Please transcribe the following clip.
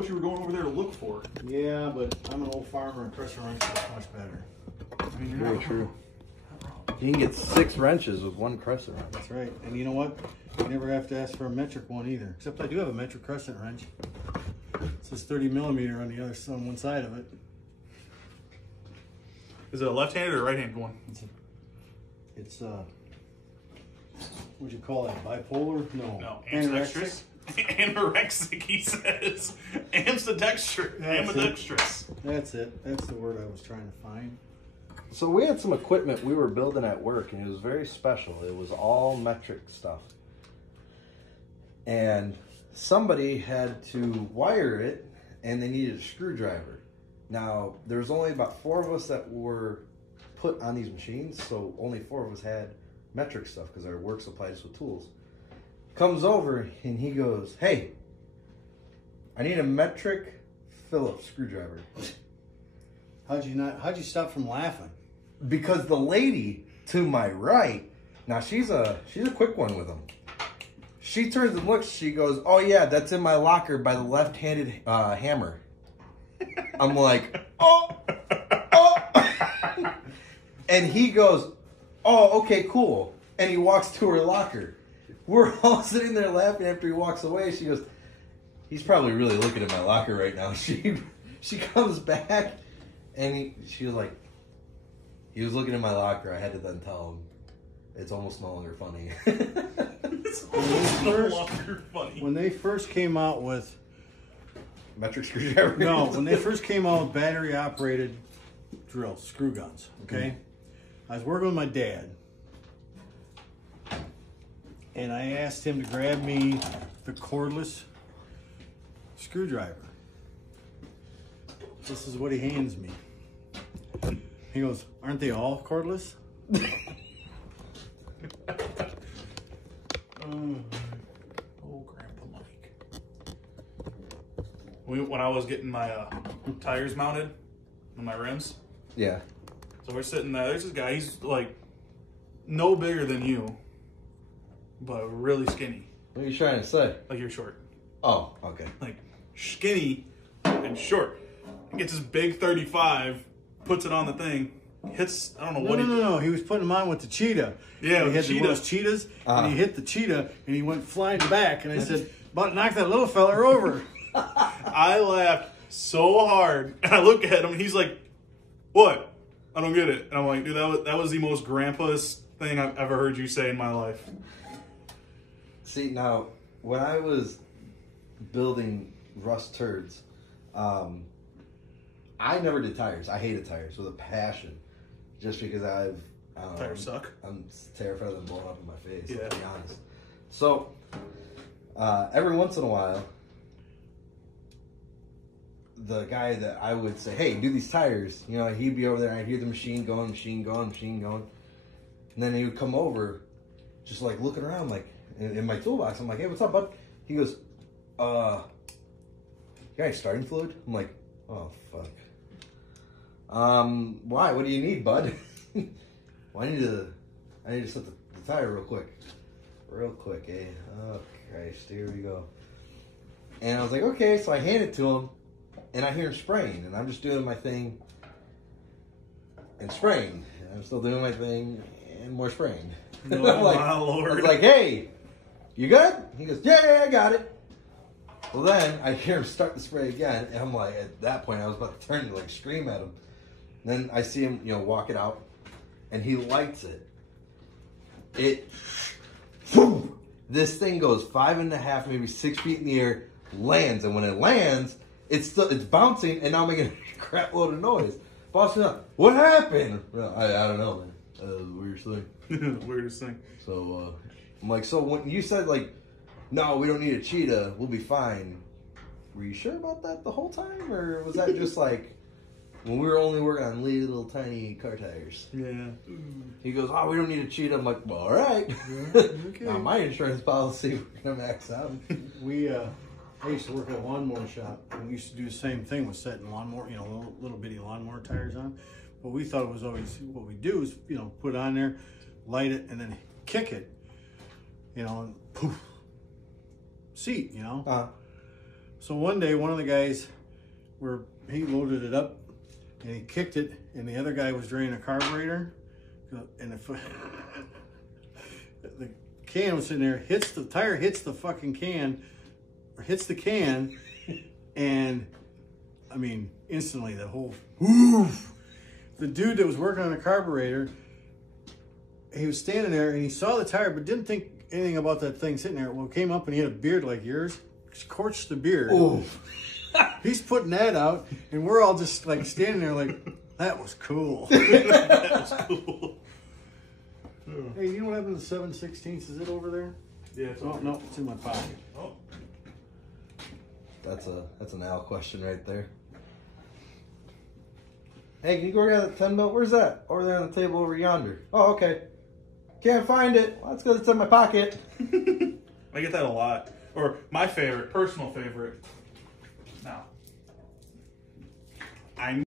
what you were going over there to look for. Yeah, but I'm an old farmer and pressure wrench is much better. I mean, Very true. You can get 6 wrenches with 1 crescent wrench. That's right. And you know what? You never have to ask for a metric one either. Except I do have a metric crescent wrench. It says 30 millimeter on the other on one side of it. Is it a left-handed or right-handed one? It's what'd you call that? Bipolar? No, Anorexic? ambidextrous. Anorexic, he says. Ambidextrous. That's it. That's the word I was trying to find. So we had some equipment we were building at work, and it was very special. It was all metric stuff. And somebody had to wire it, and they needed a screwdriver. Now, there's only about 4 of us that were put on these machines, so only 4 of us had metric stuff because our work supplied us with tools. Comes over, and he goes, "Hey, I need a metric Phillips screwdriver." How'd you stop from laughing? Because the lady to my right, now she's a quick one with them. She turns and looks, she goes, "Oh yeah, that's in my locker by the left-handed hammer." I'm like, oh. And he goes, "Oh, okay, cool." And he walks to her locker. We're all sitting there laughing after he walks away. She goes, "He's probably really looking at my locker right now." She comes back, and she was like, "He was looking at my locker." I had to then tell him, it's almost no longer funny. It's almost no longer funny. When they first came out with Metric screwdriver? No, when they first came out with battery operated drills, screw guns, okay? I was working with my dad, and I asked him to grab me the cordless screwdriver. This is what he hands me. He goes, "Aren't they all cordless?" Oh, Grandpa Mike. When I was getting my tires mounted on my rims, Yeah. so we're sitting there. There's this guy. He's like no bigger than you, but really skinny. What are you trying to say? Like you're short. Oh, okay. Like skinny and short. He gets this big 35, puts it on the thing, hits. I don't know what he. No. He was putting them on with the cheetah. Yeah, he with had the one of those cheetahs, and he hit the cheetah, and he went flying back. And I said, "But knock that little feller over." I laughed so hard, and I look at him, and he's like, "What? I don't get it." And I'm like, "Dude, that was the most grandpa's thing I've ever heard you say in my life." See, now, when I was building Rust Turds, I never did tires. I hated tires with a passion. Just because Tires suck. I'm terrified of them blowing up in my face, Yeah. to be honest. So, every once in a while, the guy that I would say, "Hey, do these tires," you know, he'd be over there, and I'd hear the machine going. And then he would come over, just like looking around, like, in my toolbox. I'm like, "Hey, what's up, bud?" He goes, "You got any starting fluid?" I'm like, "Oh, fuck. Why? What do you need, bud?" "Well, I need to set the tire real quick. Real quick, eh? Oh, Christ, here we go." And I was like, okay, so I hand it to him, and I hear him spraying, and I'm just doing my thing and spraying. And I'm still doing my thing and more spraying. Oh, I'm like, my Lord. I was like, "Hey, you good?" He goes, yeah, I got it." Well, then I hear him start to spray again, and I'm like, at that point, I was about to turn and like scream at him. Then I see him, walk it out, and he lights it. This thing goes 5.5, maybe 6 feet in the air, lands, and when it lands, it's bouncing, and now I'm making a crap load of noise. Boss, "What happened?" "Well, I don't know, man. Weirdest thing." Weirdest thing. So I'm like, "So when you said like, no, we don't need a cheetah, we'll be fine," were you sure about that the whole time, or was that just like when we were only working on little tiny car tires? Yeah. He goes, "Oh, we don't need a cheetah." I'm like, "Well, all right." Okay. Now my insurance policy, we're gonna max out. I used to work at a lawnmower shop, and we used to do the same thing with setting lawnmower, little bitty lawnmower tires on. But we thought it was always, what we do is, put it on there, light it, and then kick it, and poof, seat, So one day, one of the guys, he loaded it up, and he kicked it, and the other guy was draining a carburetor, and the can was sitting there, the tire hits the fucking can, or hits the can, and I mean, instantly the whole woof. The dude that was working on the carburetor, he was standing there and he saw the tire, but didn't think anything about that thing sitting there. Well, came up and he had a beard like yours, scorched the beard. Ooh. He's putting that out, and we're all just like standing there like, that was cool. That was cool. Hey, you know what happened to the 7/16? Is it over there? Yeah, it's Oh, no, it's in my pocket. Oh. That's an Al question right there. Hey, can you go grab that 10 mil? Where's that? Over there on the table over yonder. Oh, okay. Can't find it. Well, that's because it's in my pocket. I get that a lot. Or my favorite, personal favorite,